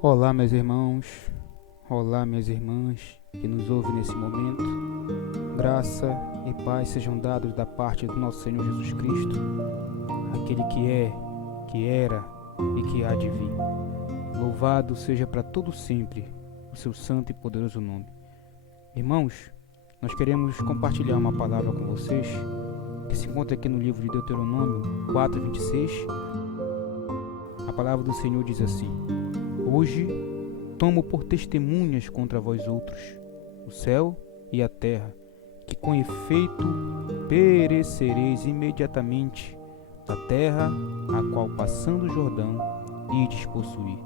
Olá, meus irmãos, olá, minhas irmãs que nos ouvem nesse momento. Graça e paz sejam dados da parte do nosso Senhor Jesus Cristo, aquele que é, que era e que há de vir. Louvado seja para todo sempre o seu santo e poderoso nome. Irmãos, nós queremos compartilhar uma palavra com vocês que se encontra aqui no livro de Deuteronômio 4:26. A palavra do Senhor diz assim: Hoje tomo por testemunhas contra vós outros o céu e a terra, que com efeito perecereis imediatamente da terra a qual passando o Jordão ides possuir.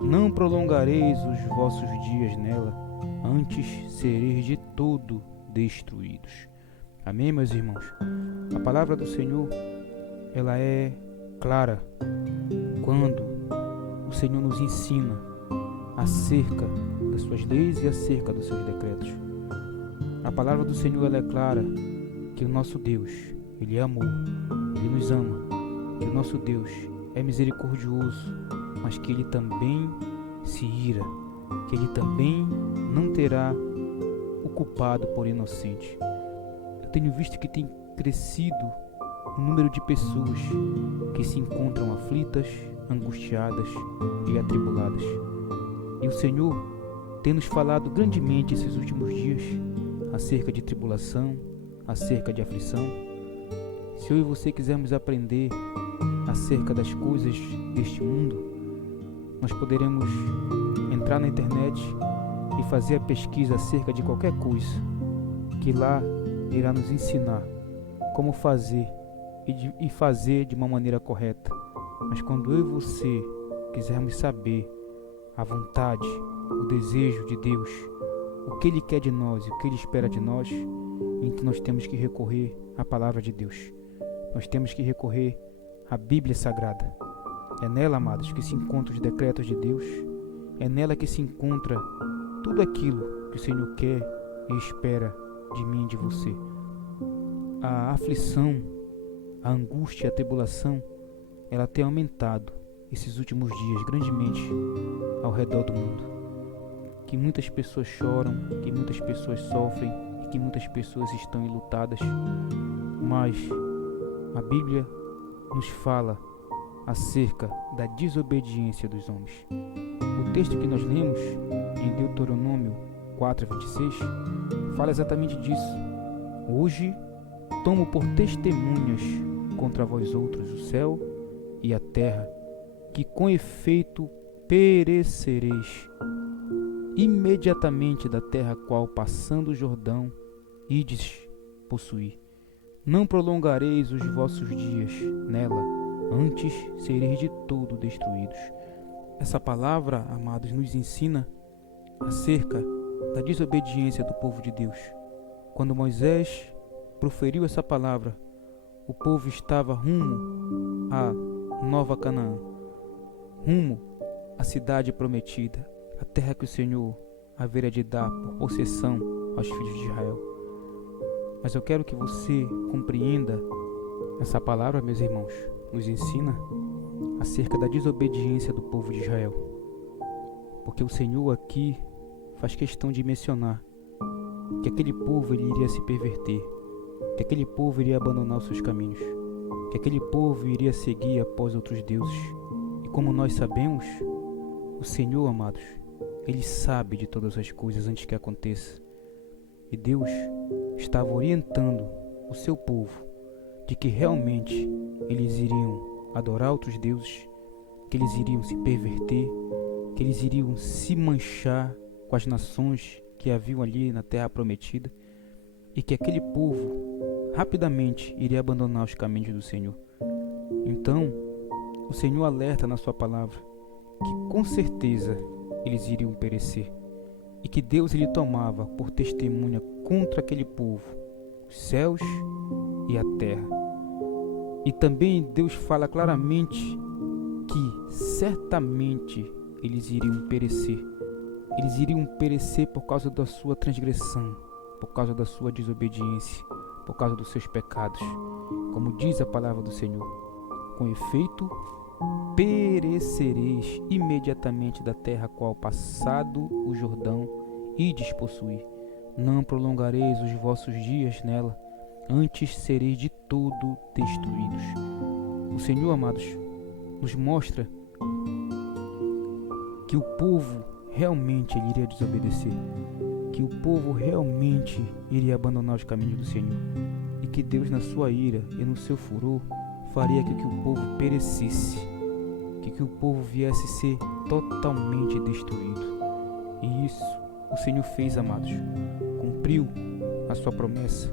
Não prolongareis os vossos dias nela, antes sereis de todo destruídos. Amém, meus irmãos? A palavra do Senhor, ela é clara quando o Senhor nos ensina acerca das suas leis e acerca dos seus decretos. A palavra do Senhor, ela é clara que o nosso Deus, Ele é amor, Ele nos ama, que o nosso Deus é misericordioso, mas que Ele também se ira, que Ele também não terá o culpado por inocente. Eu tenho visto que tem crescido o número de pessoas que se encontram aflitas, angustiadas e atribuladas. E o Senhor tem nos falado grandemente esses últimos dias acerca de tribulação, acerca de aflição. Se eu e você quisermos aprender acerca das coisas deste mundo, nós poderemos entrar na internet e fazer a pesquisa acerca de qualquer coisa, que lá irá nos ensinar como fazer e fazer de uma maneira correta. Mas quando eu e você quisermos saber a vontade, o desejo de Deus, o que Ele quer de nós e o que Ele espera de nós, então nós temos que recorrer à palavra de Deus. Nós temos que recorrer à Bíblia Sagrada. É nela, amados, que se encontram os decretos de Deus. É nela que se encontra tudo aquilo que o Senhor quer e espera de mim e de você. A aflição, a angústia, a tribulação, ela tem aumentado esses últimos dias grandemente ao redor do mundo. Que muitas pessoas choram, que muitas pessoas sofrem e que muitas pessoas estão enlutadas. Mas a Bíblia nos fala acerca da desobediência dos homens. O texto que nós lemos em Deuteronômio 4:26 fala exatamente disso. Hoje tomo por testemunhas contra vós outros o céu e a terra, que com efeito perecereis imediatamente da terra qual passando o Jordão ides possuir. Não prolongareis os vossos dias nela, antes sereis de todo destruídos. Essa palavra, amados, nos ensina acerca da desobediência do povo de Deus. Quando Moisés proferiu essa palavra, o povo estava rumo à Nova Canaã, rumo à cidade prometida, a terra que o Senhor haveria de dar por possessão aos filhos de Israel. Mas eu quero que você compreenda essa palavra, meus irmãos, nos ensina acerca da desobediência do povo de Israel. Porque o Senhor aqui faz questão de mencionar que aquele povo ele iria se perverter, que aquele povo iria abandonar os seus caminhos, que aquele povo iria seguir após outros deuses. E como nós sabemos, o Senhor, amados, Ele sabe de todas as coisas antes que aconteça. E Deus estava orientando o seu povo de que realmente eles iriam adorar outros deuses, que eles iriam se perverter, que eles iriam se manchar com as nações que haviam ali na terra prometida, e que aquele povo rapidamente iria abandonar os caminhos do Senhor. Então, o Senhor alerta na sua palavra que com certeza eles iriam perecer, e que Deus ele tomava por testemunha contra aquele povo os céus e a terra. E também Deus fala claramente que certamente eles iriam perecer. Eles iriam perecer por causa da sua transgressão, por causa da sua desobediência, por causa dos seus pecados. Como diz a palavra do Senhor, com efeito perecereis imediatamente da terra qual passado o Jordão ides possuir. Não prolongareis os vossos dias nela, antes sereis de todo destruídos. O Senhor, amados, nos mostra que o povo realmente ele iria desobedecer, que o povo realmente iria abandonar os caminhos do Senhor, e que Deus, na sua ira e no seu furor, faria que o povo perecesse, que o povo viesse ser totalmente destruído. E isso o Senhor fez, amados. Cumpriu a sua promessa,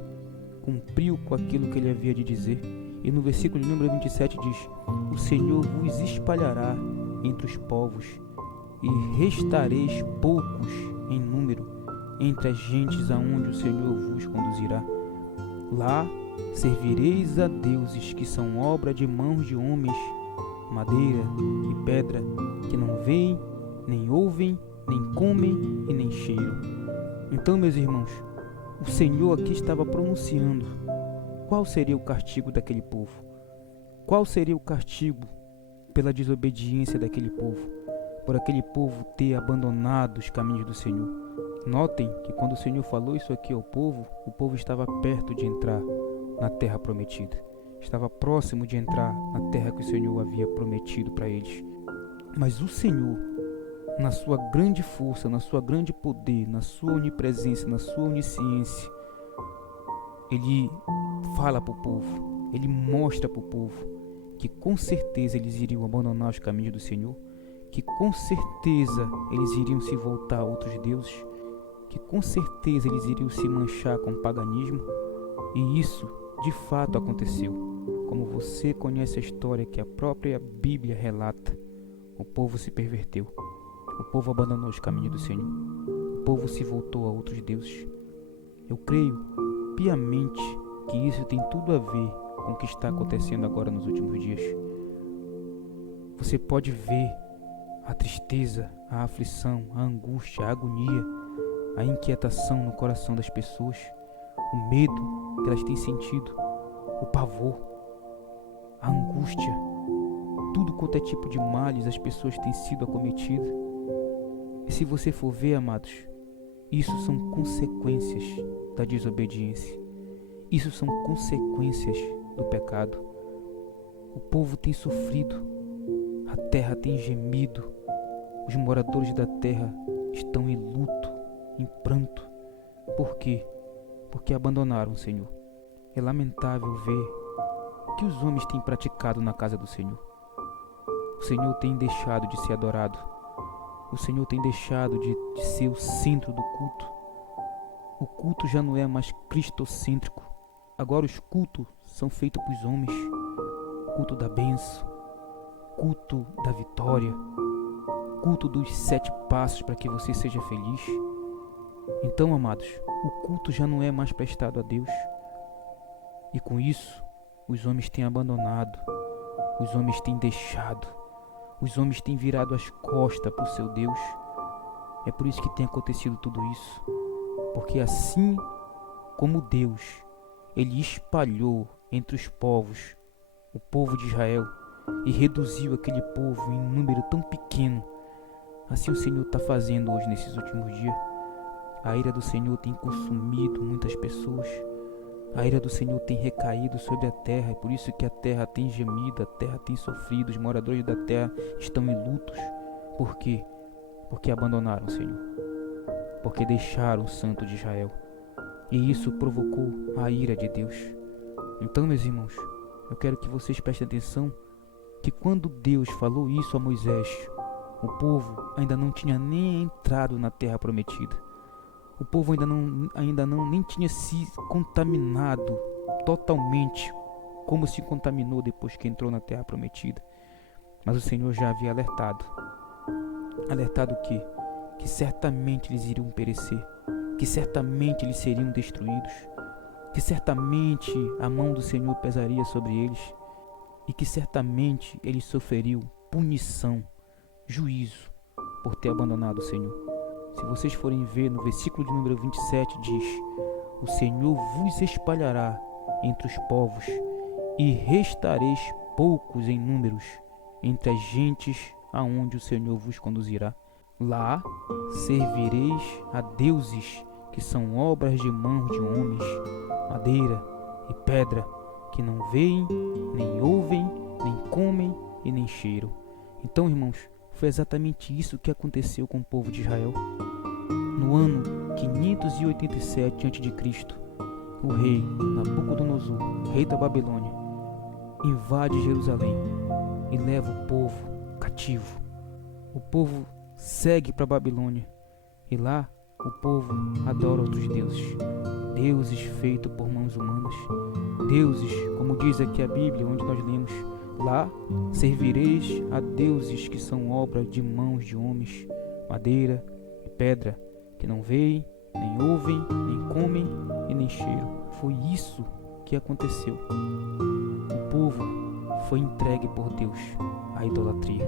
cumpriu com aquilo que ele havia de dizer. E no versículo número 27 diz: o Senhor vos espalhará entre os povos, e restareis poucos em número entre as gentes aonde o Senhor vos conduzirá. Lá servireis a deuses que são obra de mãos de homens, madeira e pedra, que não veem, nem ouvem, nem comem e nem cheiram. Então, meus irmãos, o Senhor aqui estava pronunciando qual seria o castigo daquele povo. Qual seria o castigo pela desobediência daquele povo, por aquele povo ter abandonado os caminhos do Senhor. Notem que quando o Senhor falou isso aqui ao povo, o povo estava perto de entrar na terra prometida. Estava próximo de entrar na terra que o Senhor havia prometido para eles. Mas o Senhor, na sua grande força, na sua grande poder, na sua onipresença, na sua onisciência, ele fala para o povo, ele mostra para o povo que com certeza eles iriam abandonar os caminhos do Senhor, que com certeza eles iriam se voltar a outros deuses, que com certeza eles iriam se manchar com o paganismo. E isso de fato aconteceu. Como você conhece a história que a própria Bíblia relata, o povo se perverteu, o povo abandonou os caminhos do Senhor, o povo se voltou a outros deuses. Eu creio piamente que isso tem tudo a ver com o que está acontecendo agora nos últimos dias. Você pode ver a tristeza, a aflição, a angústia, a agonia, a inquietação no coração das pessoas, o medo que elas têm sentido, o pavor, a angústia, tudo quanto é tipo de males as pessoas têm sido acometidas. E se você for ver, amados, isso são consequências da desobediência. Isso são consequências do pecado. O povo tem sofrido, a terra tem gemido, os moradores da terra estão em luto, em pranto. Por quê? Porque abandonaram o Senhor. É lamentável ver o que os homens têm praticado na casa do Senhor. O Senhor tem deixado de ser adorado. O Senhor tem deixado de ser o centro do culto. O culto já não é mais cristocêntrico. Agora os cultos são feitos para os homens. Culto da bênção, culto da vitória, culto dos 7 passos para que você seja feliz. Então, amados, o culto já não é mais prestado a Deus. E com isso, os homens têm abandonado, os homens têm deixado, os homens têm virado as costas para o seu Deus. É por isso que tem acontecido tudo isso. Porque assim como Deus, Ele espalhou entre os povos o povo de Israel e reduziu aquele povo em um número tão pequeno, assim o Senhor está fazendo hoje nesses últimos dias. A ira do Senhor tem consumido muitas pessoas. A ira do Senhor tem recaído sobre a terra, é por isso que a terra tem gemido, a terra tem sofrido, os moradores da terra estão em lutos. Por quê? Porque abandonaram o Senhor, porque deixaram o Santo de Israel, e isso provocou a ira de Deus. Então, meus irmãos, eu quero que vocês prestem atenção que quando Deus falou isso a Moisés, o povo ainda não tinha nem entrado na terra prometida. O povo ainda não nem tinha se contaminado totalmente como se contaminou depois que entrou na terra prometida. Mas o Senhor já havia alertado. Alertado o quê? Que certamente eles iriam perecer, que certamente eles seriam destruídos, que certamente a mão do Senhor pesaria sobre eles e que certamente eles sofreriam punição, juízo por ter abandonado o Senhor. Se vocês forem ver no versículo de número 27 diz: o Senhor vos espalhará entre os povos e restareis poucos em números entre as gentes aonde o Senhor vos conduzirá. Lá servireis a deuses que são obras de mãos de homens, madeira e pedra, que não veem, nem ouvem, nem comem e nem cheiram. Então, irmãos, foi exatamente isso que aconteceu com o povo de Israel. No ano 587 a.C., o rei Nabucodonosor, rei da Babilônia, invade Jerusalém e leva o povo cativo. O povo segue para a Babilônia e lá o povo adora outros deuses, deuses feitos por mãos humanas, deuses, como diz aqui a Bíblia, onde nós lemos: lá servireis a deuses que são obra de mãos de homens, madeira e pedra, que não veem, nem ouvem, nem comem e nem cheiram. Foi isso que aconteceu. O povo foi entregue por Deus à idolatria.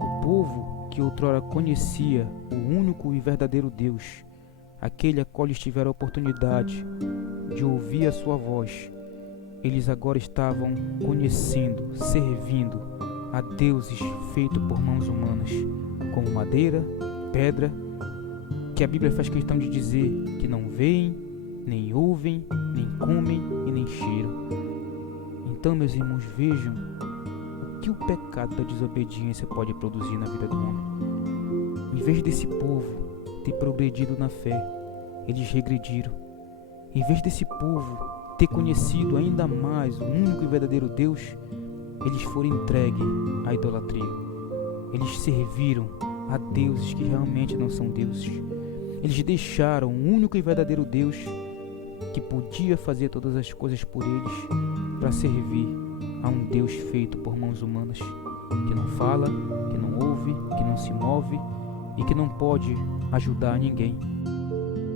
O povo que outrora conhecia o único e verdadeiro Deus, aquele a qual eles tiveram a oportunidade de ouvir a sua voz, eles agora estavam conhecendo, servindo a deuses feitos por mãos humanas, como madeira, pedra, que a Bíblia faz questão de dizer que não veem, nem ouvem, nem comem e nem cheiram. Então, meus irmãos, vejam o que o pecado da desobediência pode produzir na vida do homem. Em vez desse povo ter progredido na fé, eles regrediram. Em vez desse povo ter conhecido ainda mais o único e verdadeiro Deus, eles foram entregues à idolatria. Eles serviram a deuses que realmente não são deuses. Eles deixaram o único e verdadeiro Deus, que podia fazer todas as coisas por eles, para servir a um Deus feito por mãos humanas, que não fala, que não ouve, que não se move e que não pode ajudar ninguém.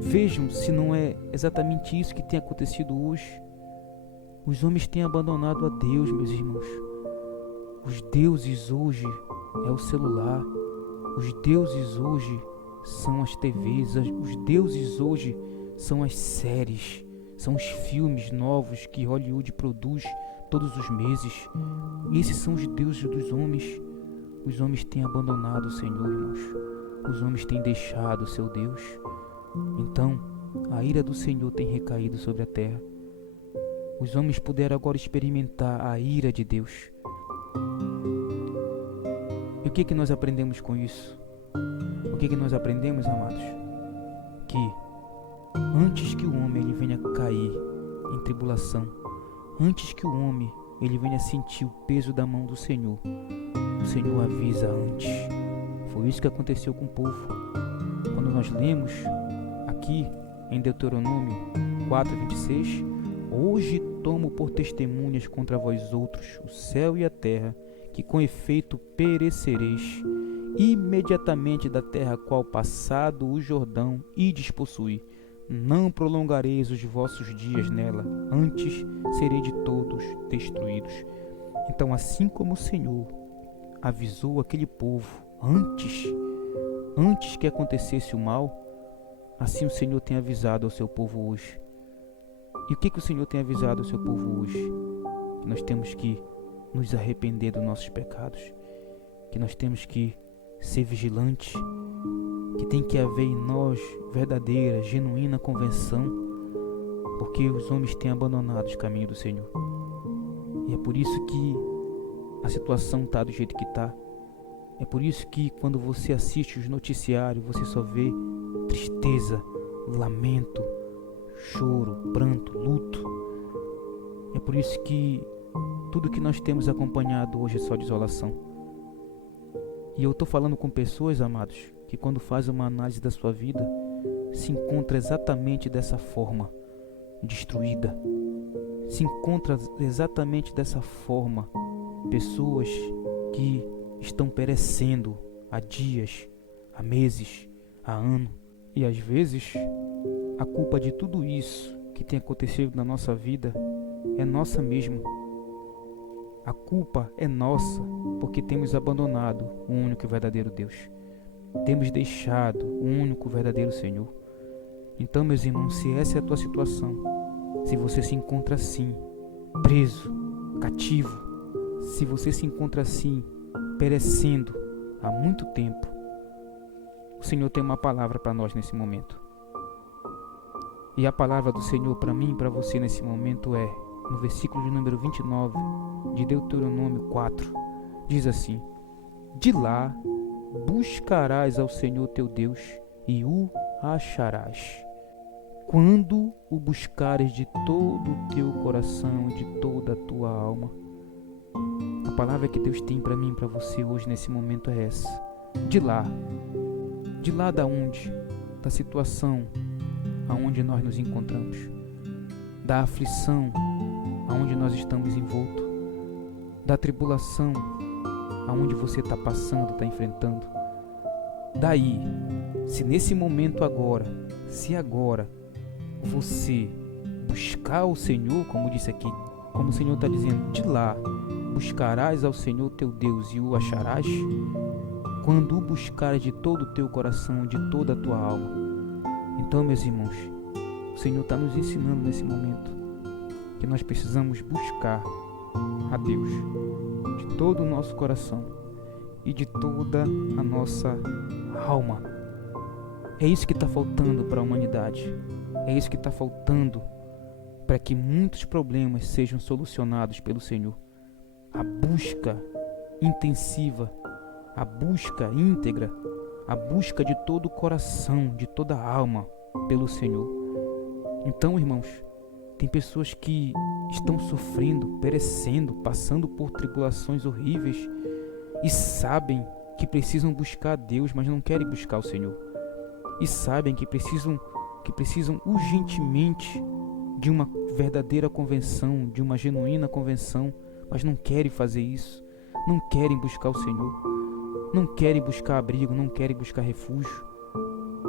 Vejam se não é exatamente isso que tem acontecido hoje. Os homens têm abandonado a Deus, meus irmãos. Os deuses hoje é o celular. Os deuses hoje são as TVs. Os deuses hoje são as séries. São os filmes novos que Hollywood produz todos os meses. Esses são os deuses dos homens. Os homens têm abandonado o Senhor, irmãos. Os homens têm deixado o seu Deus. Então, a ira do Senhor tem recaído sobre a terra. Os homens puderam agora experimentar a ira de Deus. E o que nós aprendemos com isso? O que nós aprendemos, amados? Que antes que o homem ele venha cair em tribulação, antes que o homem ele venha sentir o peso da mão do Senhor, o Senhor avisa antes. Foi isso que aconteceu com o povo. Quando nós lemos aqui em Deuteronômio 4:26, hoje tomo por testemunhas contra vós outros o céu e a terra, que com efeito perecereis imediatamente da terra qual passado o Jordão ides possuir. Não prolongareis os vossos dias nela, antes serei de todos destruídos. Então, assim como o Senhor avisou aquele povo antes que acontecesse o mal, assim o Senhor tem avisado ao seu povo hoje. E o que o Senhor tem avisado ao seu povo hoje? Que nós temos que nos arrepender dos nossos pecados, que nós temos que ser vigilantes, que tem que haver em nós verdadeira, genuína conversão, porque os homens têm abandonado os caminhos do Senhor. E é por isso que a situação está do jeito que está. É por isso que quando você assiste os noticiários, você só vê tristeza, lamento, choro, pranto, luto. É por isso que tudo que nós temos acompanhado hoje é só desolação. E eu estou falando com pessoas, amados, que quando fazem uma análise da sua vida, se encontra exatamente dessa forma, destruída. Se encontra exatamente dessa forma, pessoas que estão perecendo há dias, há meses, há anos. E às vezes, a culpa de tudo isso que tem acontecido na nossa vida é nossa mesmo. A culpa é nossa, porque temos abandonado o único e verdadeiro Deus. Temos deixado o único e verdadeiro Senhor. Então, meus irmãos, se essa é a tua situação, se você se encontra assim, preso, cativo, se você se encontra assim, perecendo há muito tempo, o Senhor tem uma palavra para nós nesse momento. E a palavra do Senhor para mim e para você nesse momento é, no versículo de número 29 de Deuteronômio 4, diz assim: de lá buscarás ao Senhor teu Deus e o acharás, quando o buscares de todo o teu coração e de toda a tua alma. A palavra que Deus tem para mim e para você hoje nesse momento é essa. De lá da onde? Da situação aonde nós nos encontramos, da aflição aonde nós estamos envoltos, da tribulação aonde você está passando, está enfrentando. Daí, se nesse momento agora, se agora você buscar o Senhor, como disse aqui, como o Senhor está dizendo, de lá buscarás ao Senhor teu Deus e o acharás, quando o buscares de todo o teu coração, de toda a tua alma. Então, meus irmãos, o Senhor está nos ensinando nesse momento que nós precisamos buscar a Deus de todo o nosso coração e de toda a nossa alma. É isso que está faltando para a humanidade. É isso que está faltando para que muitos problemas sejam solucionados pelo Senhor. A busca intensiva, a busca íntegra, a busca de todo o coração, de toda a alma pelo Senhor. Então, irmãos, tem pessoas que estão sofrendo, perecendo, passando por tribulações horríveis e sabem que precisam buscar a Deus, mas não querem buscar o Senhor. E sabem que precisam urgentemente de uma verdadeira conversão, de uma genuína conversão, mas não querem fazer isso, não querem buscar o Senhor, não querem buscar abrigo, não querem buscar refúgio.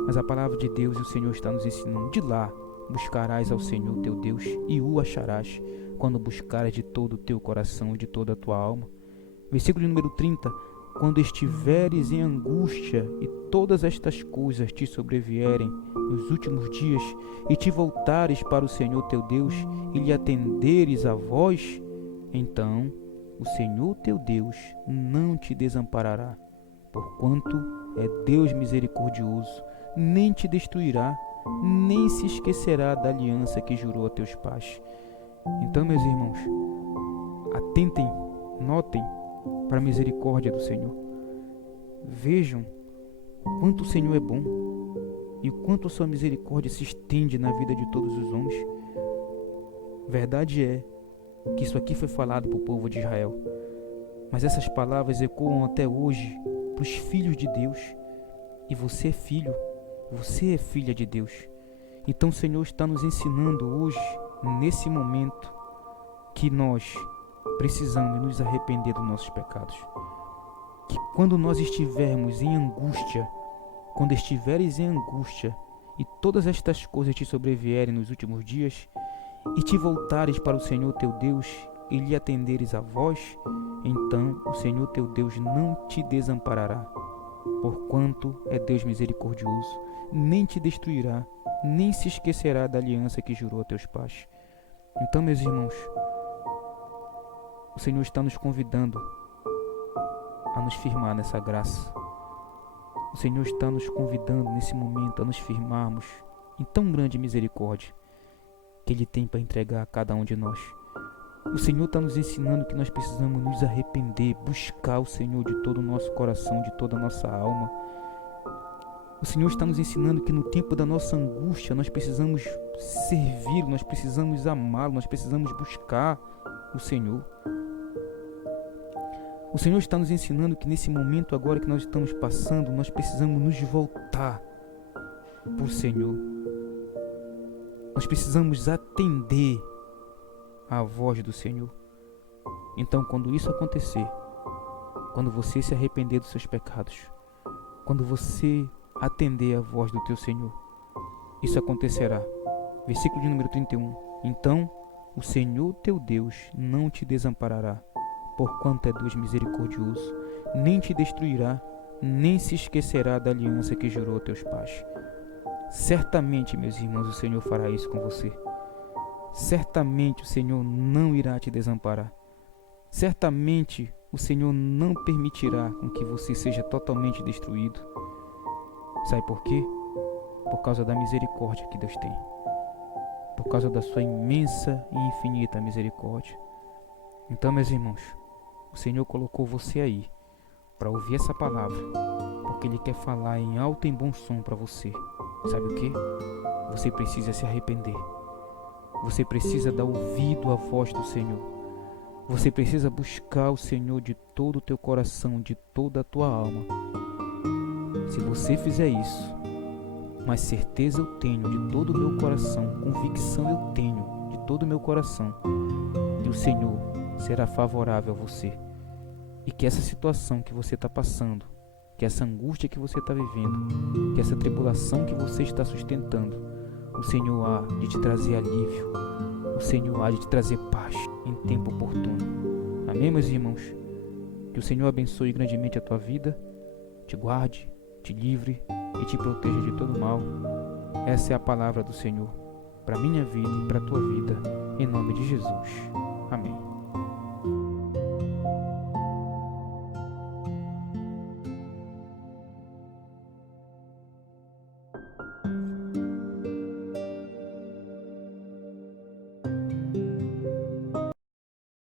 Mas a palavra de Deus e o Senhor está nos ensinando: de lá buscarás ao Senhor teu Deus e o acharás, quando buscares de todo o teu coração e de toda a tua alma. Versículo número 30: quando estiveres em angústia e todas estas coisas te sobrevierem nos últimos dias, e te voltares para o Senhor teu Deus e lhe atenderes a voz, então o Senhor teu Deus não te desamparará, porquanto é Deus misericordioso, nem te destruirá, nem se esquecerá da aliança que jurou a teus pais. Então, meus irmãos, atentem, notem para a misericórdia do Senhor. Vejam o quanto o Senhor é bom e o quanto a sua misericórdia se estende na vida de todos os homens. Verdade é que isso aqui foi falado para o povo de Israel, mas essas palavras ecoam até hoje para os filhos de Deus. E você é filho, você é filha de Deus. Então o Senhor está nos ensinando hoje, nesse momento, que nós precisamos nos arrepender dos nossos pecados. Que quando nós estivermos em angústia, quando estiveres em angústia e todas estas coisas te sobrevierem nos últimos dias, e te voltares para o Senhor teu Deus e lhe atenderes a voz, então o Senhor teu Deus não te desamparará, porquanto é Deus misericordioso, nem te destruirá, nem se esquecerá da aliança que jurou a teus pais. Então, meus irmãos, o Senhor está nos convidando a nos firmar nessa graça. O Senhor está nos convidando nesse momento a nos firmarmos em tão grande misericórdia que Ele tem para entregar a cada um de nós. O Senhor está nos ensinando que nós precisamos nos arrepender, buscar o Senhor de todo o nosso coração, de toda a nossa alma. O Senhor está nos ensinando que no tempo da nossa angústia nós precisamos servi-lo, nós precisamos amá-lo, nós precisamos buscar o Senhor. O Senhor está nos ensinando que nesse momento agora que nós estamos passando, nós precisamos nos voltar para o Senhor. Nós precisamos atender à voz do Senhor. Então, quando isso acontecer, quando você se arrepender dos seus pecados, quando você atender à voz do teu Senhor, isso acontecerá. Versículo de número 31. Então, o Senhor teu Deus não te desamparará, porquanto é Deus misericordioso, nem te destruirá, nem se esquecerá da aliança que jurou a teus pais. Certamente, meus irmãos, o Senhor fará isso com você. Certamente o Senhor não irá te desamparar. Certamente o Senhor não permitirá com que você seja totalmente destruído. Sabe por quê? Por causa da misericórdia que Deus tem. Por causa da sua imensa e infinita misericórdia. Então, meus irmãos, o Senhor colocou você aí para ouvir essa palavra, porque Ele quer falar em alto e bom som para você. Sabe o que? Você precisa se arrepender. Você precisa dar ouvido à voz do Senhor. Você precisa buscar o Senhor de todo o teu coração, de toda a tua alma. Se você fizer isso, mas certeza eu tenho de todo o meu coração, convicção eu tenho de todo o meu coração, que o Senhor será favorável a você. E que essa situação que você está passando, que essa angústia que você está vivendo, que essa tribulação que você está sustentando, o Senhor há de te trazer alívio, o Senhor há de te trazer paz em tempo oportuno. Amém, meus irmãos? Que o Senhor abençoe grandemente a tua vida, te guarde, te livre e te proteja de todo mal. Essa é a palavra do Senhor para minha vida e para a tua vida, em nome de Jesus. Amém.